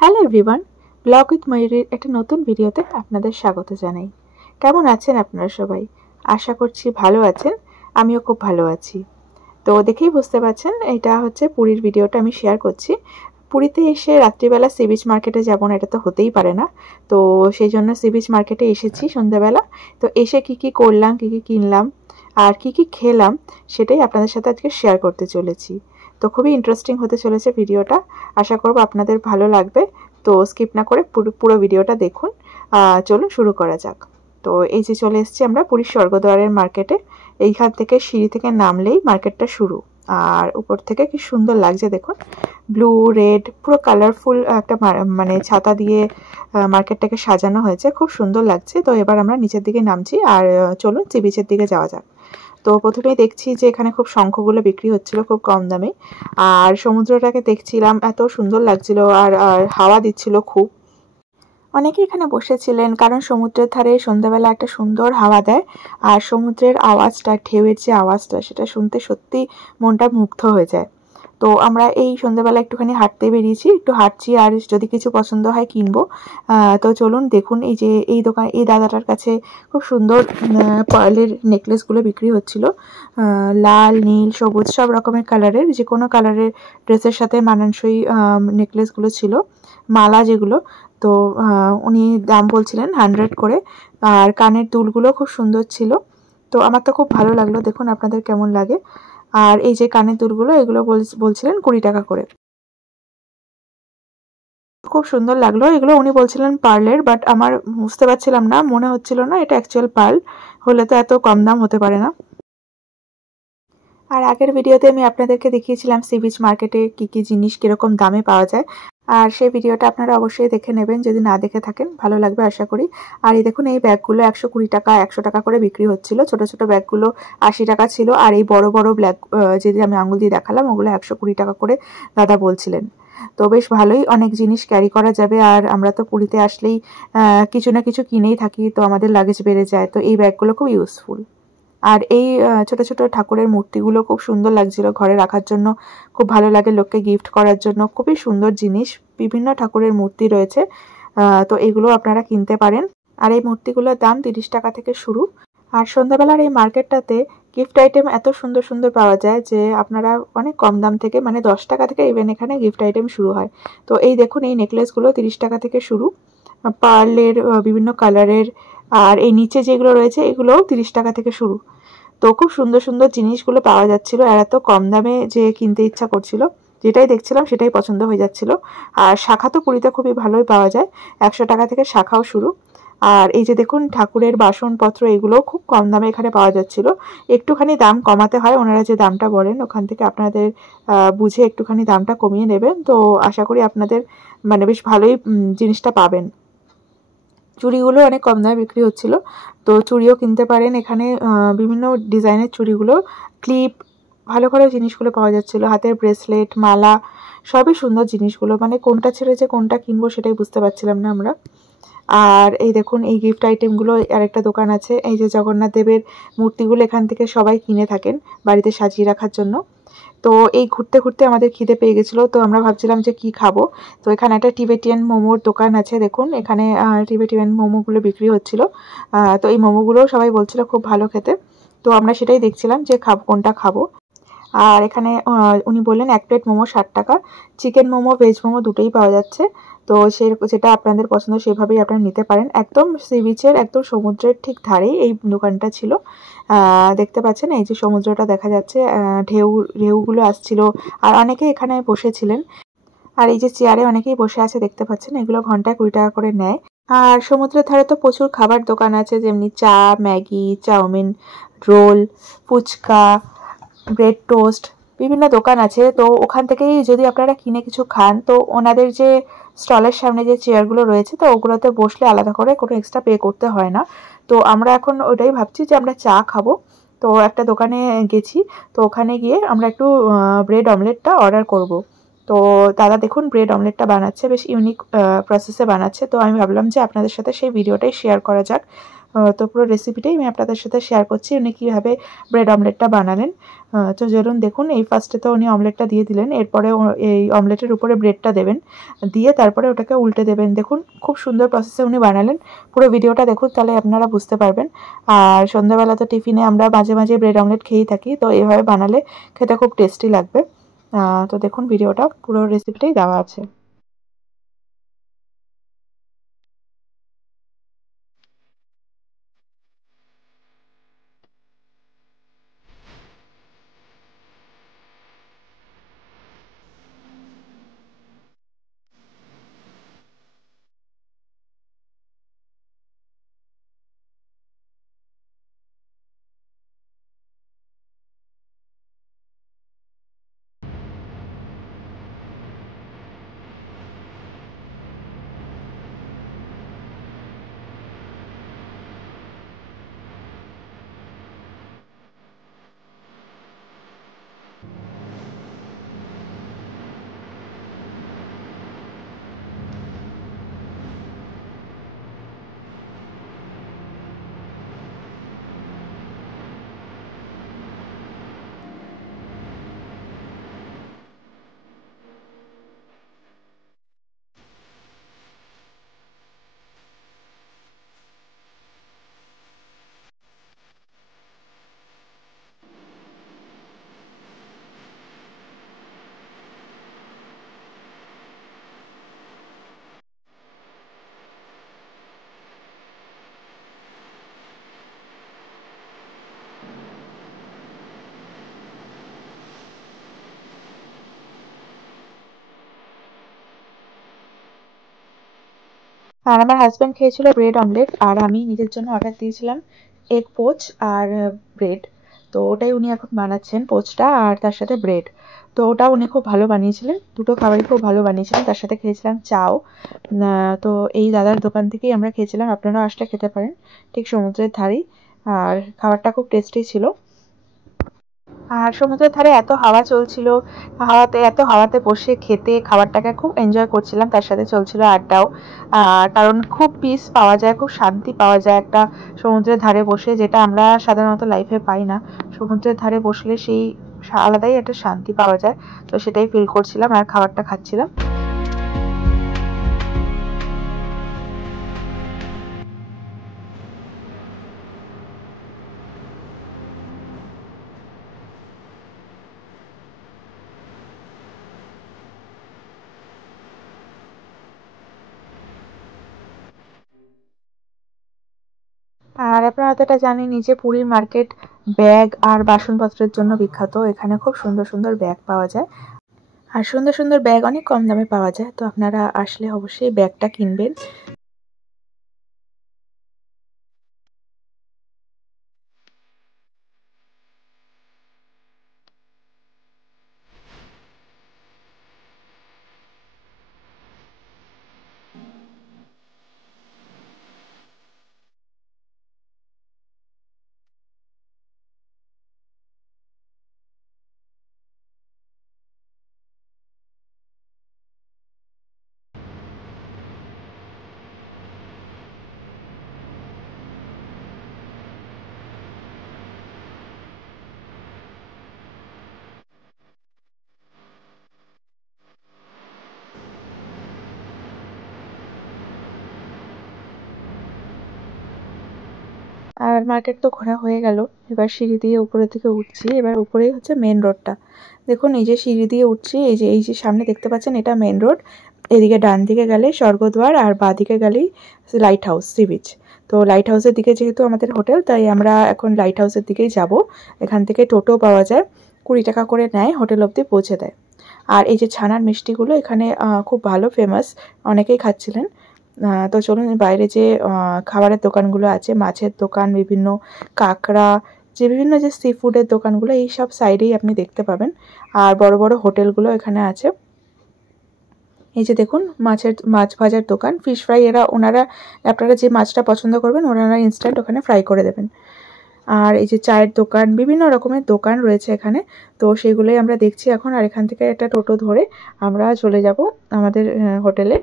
Hello everyone, blog with ময়ূরীর একটা নতুন ভিডিওতে আপনাদের স্বাগত জানাই। কেমন আছেন আপনারা সবাই? আশা করছি ভালো আছেন। আমিও খুব ভালো আছি। তো দেখেই বুঝতে পারছেন এটা হচ্ছে পুরীর ভিডিওটা আমি শেয়ার করছি। পুরীতে এসে রাত্রিবেলা সি বিচ মার্কেটে যাব না, এটা তো হতেই পারে না। তো সেই জন্য সি বিচ মার্কেটে এসেছি সন্ধ্যাবেলা। তো এসে কি করলাম, কি কিনলাম আর কি খেলাম সেটাই আপনাদের সাথে আজকে শেয়ার করতে চলেছি। তো খুবই ইন্টারেস্টিং হতে চলেছে ভিডিওটা। আশা করব আপনাদের ভালো লাগবে। তো স্কিপ না করে পুরো ভিডিওটা দেখুন। চলুন শুরু করা যাক। তো এই যে চলে এসেছি আমরা পুরীর স্বর্গদ্বারের মার্কেটে। এইখান থেকে সিঁড়ি থেকে নামলেই মার্কেটটা শুরু। আর উপর থেকে কি সুন্দর লাগছে দেখুন, ব্লু রেড পুরো কালারফুল একটা মানে ছাতা দিয়ে মার্কেটটাকে সাজানো হয়েছে, খুব সুন্দর লাগছে। তো এবার আমরা নিচের দিকে নামছি আর চলুন সি বিচের দিকে যাওয়া যাক। তো প্রথমেই দেখছি যে এখানে খুব শঙ্খগুলো বিক্রি হচ্ছিল খুব কম দামে। আর সমুদ্রটাকে দেখছিলাম, এত সুন্দর লাগছিল আর হাওয়া দিচ্ছিল খুব। অনেকে এখানে বসেছিলেন কারণ সমুদ্রের ধারে সন্ধ্যাবেলা একটা সুন্দর হাওয়া দেয়। আর সমুদ্রের আওয়াজটা, ঢেউয়ের যে আওয়াজটা, সেটা শুনতে সত্যি মনটা মুগ্ধ হয়ে যায়। তো আমরা এই সন্ধ্যাবেলা একটুখানি হাঁটতে বেরিয়েছি, একটু হাঁটছি আর যদি কিছু পছন্দ হয় কিনবো। তো চলুন দেখুন, এই যে এই দাদাটার কাছে খুব সুন্দর পার্লের নেকলেসগুলো বিক্রি হচ্ছিল। লাল, নীল, সবুজ সব রকমের কালারের, যে কোনো কালারের ড্রেসের সাথে মানানসই নেকলেসগুলো ছিল, মালা যেগুলো। তো উনি দাম বলছিলেন 100 করে। আর কানের দুলগুলো খুব সুন্দর ছিল। তো আমার তো খুব ভালো লাগলো, দেখুন আপনাদের কেমন লাগে। আর এই যে কানের দুলগুলো, এগুলো বলছিলেন 20 টাকা করে। খুব সুন্দর লাগলো। এগুলো উনি বলছিলেন পার্লের, বাট আমার বুঝতে পারছিলাম না, মনে হচ্ছিল না এটা অ্যাকচুয়াল পার্ল হলে তো এত কম দাম হতে পারে না। আর আগের ভিডিওতে আমি আপনাদেরকে দেখিয়েছিলাম সি বিচ মার্কেটে কি জিনিস কিরকম দামে পাওয়া যায়। আর সেই ভিডিওটা আপনারা অবশ্যই দেখে নেবেন যদি না দেখে থাকেন, ভালো লাগবে আশা করি। আর এই দেখুন, এই ব্যাগগুলো 120 টাকা 100 টাকা করে বিক্রি হচ্ছিল। ছোট ছোট ব্যাগগুলো 80 টাকা ছিল। আর এই বড় বড় ব্যাগ যদি আমি আঙুল দিয়ে দেখালাম, ওগুলো 120 টাকা করে দাদা বলছিলেন। তো বেশ ভালোই, অনেক জিনিস ক্যারি করা যাবে। আর আমরা তো পুরীতে আসলেই কিছু না কিছু কিনেই থাকি, তো আমাদের লাগেজ বেড়ে যায়। তো এই ব্যাগগুলো খুব ইউজফুল। আর এই ছোট ছোট ঠাকুরের মূর্তিগুলো খুব সুন্দর লাগছিল, ঘরে রাখার জন্য খুব ভালো লাগে, লোককে গিফট করার জন্য খুবই সুন্দর জিনিস। বিভিন্ন ঠাকুরের মূর্তি রয়েছে, তো এগুলো আপনারা কিনতে পারেন। আর এই মূর্তিগুলোর দাম 30 টাকা থেকে শুরু। আর সন্ধ্যাবেলার এই মার্কেটটাতে গিফট আইটেম এত সুন্দর সুন্দর পাওয়া যায় যে আপনারা অনেক কম দাম থেকে, মানে 10 টাকা থেকে ইভেন এখানে গিফট আইটেম শুরু হয়। তো এই দেখুন, এই নেকলেসগুলো 30 টাকা থেকে শুরু, পার্লের বিভিন্ন কালারের। আর এই নিচে যেগুলো রয়েছে এগুলোও 30 টাকা থেকে শুরু। তো খুব সুন্দর সুন্দর জিনিসগুলো পাওয়া যাচ্ছিল আর এত কম দামে যে কিনতে ইচ্ছা করছিল, যেটাই দেখছিলাম সেটাই পছন্দ হয়ে যাচ্ছিল। আর শাখা তো পুরীতে খুবই ভালোই পাওয়া যায়, 100 টাকা থেকে শাখাও শুরু। আর এই যে দেখুন, ঠাকুরের বাসনপত্র এগুলোও খুব কম দামে এখানে পাওয়া যাচ্ছিল। একটুখানি দাম কমাতে হয়, ওনারা যে দামটা বলেন ওখান থেকে আপনাদের বুঝে একটুখানি দামটা কমিয়ে নেবেন। তো আশা করি আপনাদের মানে বেশ ভালোই জিনিসটা পাবেন। চুড়িগুলো অনেক কম দামে বিক্রি হচ্ছিল, তো চুড়িও কিনতে পারেন এখানে। বিভিন্ন ডিজাইনের চুড়িগুলো, ক্লিপ, ভালো ভালো জিনিসগুলো পাওয়া যাচ্ছিল। হাতের ব্রেসলেট, মালা, সবই সুন্দর জিনিসগুলো, মানে কোনটা ছেড়ে যে কোনটা কিনবো সেটাই বুঝতে পারছিলাম না আমরা। আর এই দেখুন, এই গিফট আইটেমগুলো আরেকটা দোকান আছে। এই যে জগন্নাথ দেবের মূর্তিগুলো এখান থেকে সবাই কিনে থাকেন বাড়িতে সাজিয়ে রাখার জন্য। তো এই ঘুরতে ঘুরতে আমাদের খিদে পেয়ে গেছিলো, তো আমরা ভাবছিলাম যে কি খাবো। তো এখানে একটা টিবেটিয়ান মোমোর দোকান আছে, দেখুন এখানে টিবেটিয়ান মোমোগুলো বিক্রি হচ্ছিল। তো এই মোমোগুলোও সবাই বলছিল খুব ভালো খেতে। তো আমরা সেটাই দেখছিলাম যে কোনটা খাবো। আর এখানে উনি বললেন 1 প্লেট মোমো 60 টাকা। চিকেন মোমো, ভেজ মোমো দুটোই পাওয়া যাচ্ছে। তো যেটা আপনাদের পছন্দ সেভাবেই আপনারা নিতে পারেন। একদম সি বিচের, একদম সমুদ্রের ঠিক ধারেই এই দোকানটা ছিল। দেখতে পাচ্ছেন এই যে সমুদ্রটা দেখা যাচ্ছে, ঢেউগুলো আসছিল। আর অনেকে এখানে বসেছিলেন। আর এই যে চেয়ারে অনেকেই বসে আছে দেখতে পাচ্ছেন, এগুলো ঘন্টায় 20 টাকা করে নেয়। আর সমুদ্রের ধারে তো প্রচুর খাবার দোকান আছে, যেমনি চা, Maggi, chowmein, roll, phuchka, bread toast, বিভিন্ন দোকান আছে। তো ওখান থেকেই যদি আপনারা কিনে কিছু খান, তো ওনাদের যে স্টলের সামনে যে চেয়ারগুলো রয়েছে, তো ওগুলোতে বসলে আলাদা করে কোনো এক্সট্রা পে করতে হয় না। তো আমরা এখন ওটাই ভাবছি যে আমরা চা খাবো। তো একটা দোকানে গেছি, তো ওখানে গিয়ে আমরা একটু ব্রেড অমলেটটা অর্ডার করব। তো দাদা দেখুন ব্রেড অমলেটটা বানাচ্ছে, বেশ ইউনিক প্রসেসে বানাচ্ছে। তো আমি ভাবলাম যে আপনাদের সাথে সেই ভিডিওটাই শেয়ার করা যাক। তো পুরো রেসিপিটাই আমি আপনাদের সাথে শেয়ার করছি উনি কীভাবে ব্রেড অমলেটটা বানালেন। তো চলুন দেখুন। এই ফার্স্টে তো উনি অমলেটটা দিয়ে দিলেন, এরপরে এই অমলেটের উপরে ব্রেডটা দেবেন, দিয়ে তারপরে ওটাকে উল্টে দেবেন। দেখুন খুব সুন্দর প্রসেসে উনি বানালেন। পুরো ভিডিওটা দেখুন, তাহলে আপনারা বুঝতে পারবেন। আর সন্ধ্যাবেলা তো টিফিনে আমরা মাঝে মাঝে ব্রেড অমলেট খেয়েই থাকি, তো এভাবে বানালে খেতে খুব টেস্টি লাগবে। তো দেখুন ভিডিওটা, পুরো রেসিপিটাই দেওয়া আছে। আর আমার হাজব্যান্ড খেয়েছিল ব্রেড অমলেট, আর আমি নিজের জন্য অর্ডার দিয়েছিলাম এগ পোচ আর ব্রেড। তো ওটাই উনি এখন বানাচ্ছেন, পোচটা আর তার সাথে ব্রেড। তো ওটা উনি খুব ভালো বানিয়েছিলেন, দুটো খাবারই খুব ভালো বানিয়েছিলেন। তার সাথে খেয়েছিলাম চাও। তো এই দাদার দোকান থেকেই আমরা খেয়েছিলাম, আপনারাও আসলে খেতে পারেন, ঠিক সমুদ্রের ধারেই। আর খাবারটা খুব টেস্টি ছিল। আর সমুদ্রের ধারে এত হাওয়া চলছিল, হাওয়াতে বসে খেতে খাবারটাকে খুব এনজয় করছিলাম। তার সাথে চলছিল আড্ডাও। কারণ খুব পিস পাওয়া যায়, খুব শান্তি পাওয়া যায় একটা সমুদ্রের ধারে বসে, যেটা আমরা সাধারণত লাইফে পাই না। সমুদ্রের ধারে বসলে সেই আলাদাই একটা শান্তি পাওয়া যায়। তো সেটাই ফিল করছিলাম আর খাবারটা খাচ্ছিলাম। আর আপনারা তো এটা জানেনই যে পুরীর মার্কেট ব্যাগ আর বাসনপত্রের জন্য বিখ্যাত। এখানে খুব সুন্দর সুন্দর ব্যাগ পাওয়া যায়, আর সুন্দর সুন্দর ব্যাগ অনেক কম দামে পাওয়া যায়। তো আপনারা আসলে অবশ্যই ব্যাগটা কিনবেন। আর মার্কেট তো ঘোরা হয়ে গেল, এবার সিঁড়ি দিয়ে উপরের দিকে উঠছি। এবার উপরেই হচ্ছে মেন রোডটা। দেখুন এই যে সিঁড়ি দিয়ে উঠছি, এই যে সামনে দেখতে পাচ্ছেন, এটা মেন রোড। এদিকে ডান দিকে গেলে স্বর্গদ্বার, আর বাঁ দিকে গেলেই লাইট হাউস, সি বিচ। তো লাইট হাউসের দিকে যেহেতু আমাদের হোটেল, তাই আমরা এখন লাইট হাউসের দিকেই যাব। এখান থেকে টোটো পাওয়া যায়, 20 টাকা করে নেয়, হোটেল অবধি পৌঁছে দেয়। আর এই যে ছানার মিষ্টিগুলো এখানে খুব ভালো ফেমাস, অনেকেই খাচ্ছিলেন। তো চলুন বাইরে যে খাবারের দোকানগুলো আছে, মাছের দোকান, বিভিন্ন কাঁকড়া, বিভিন্ন যে সি ফুডের দোকানগুলো, এই সব সাইডেই আপনি দেখতে পাবেন। আর বড় বড় হোটেলগুলো এখানে আছে। এই যে দেখুন মাছ ভাজার দোকান, ফিশ ফ্রাই। ওনারা আপনারা যে মাছটা পছন্দ করবেন ওনারা ইনস্ট্যান্ট ওখানে ফ্রাই করে দেবেন। আর এই যে চায়ের দোকান, বিভিন্ন রকমের দোকান রয়েছে এখানে। তো সেগুলোই আমরা দেখছি এখন। আর এখান থেকে একটা টোটো ধরে আমরা চলে যাব আমাদের হোটেলে।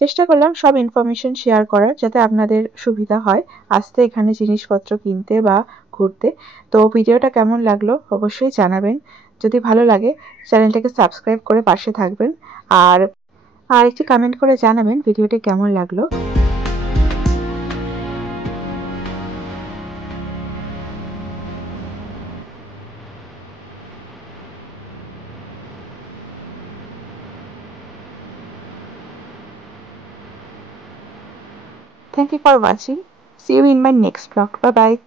চেষ্টা করলাম সব ইনফরমেশন শেয়ার করার, যাতে আপনাদের সুবিধা হয় আসতে এখানে জিনিসপত্র কিনতে বা ঘুরতে। তো ভিডিওটা কেমন লাগলো অবশ্যই জানাবেন। যদি ভালো লাগে চ্যানেলটাকে সাবস্ক্রাইব করে পাশে থাকবেন, আর একটি কমেন্ট করে জানাবেন ভিডিওটি কেমন লাগলো। Thank you for watching. See you in my next vlog. Bye bye.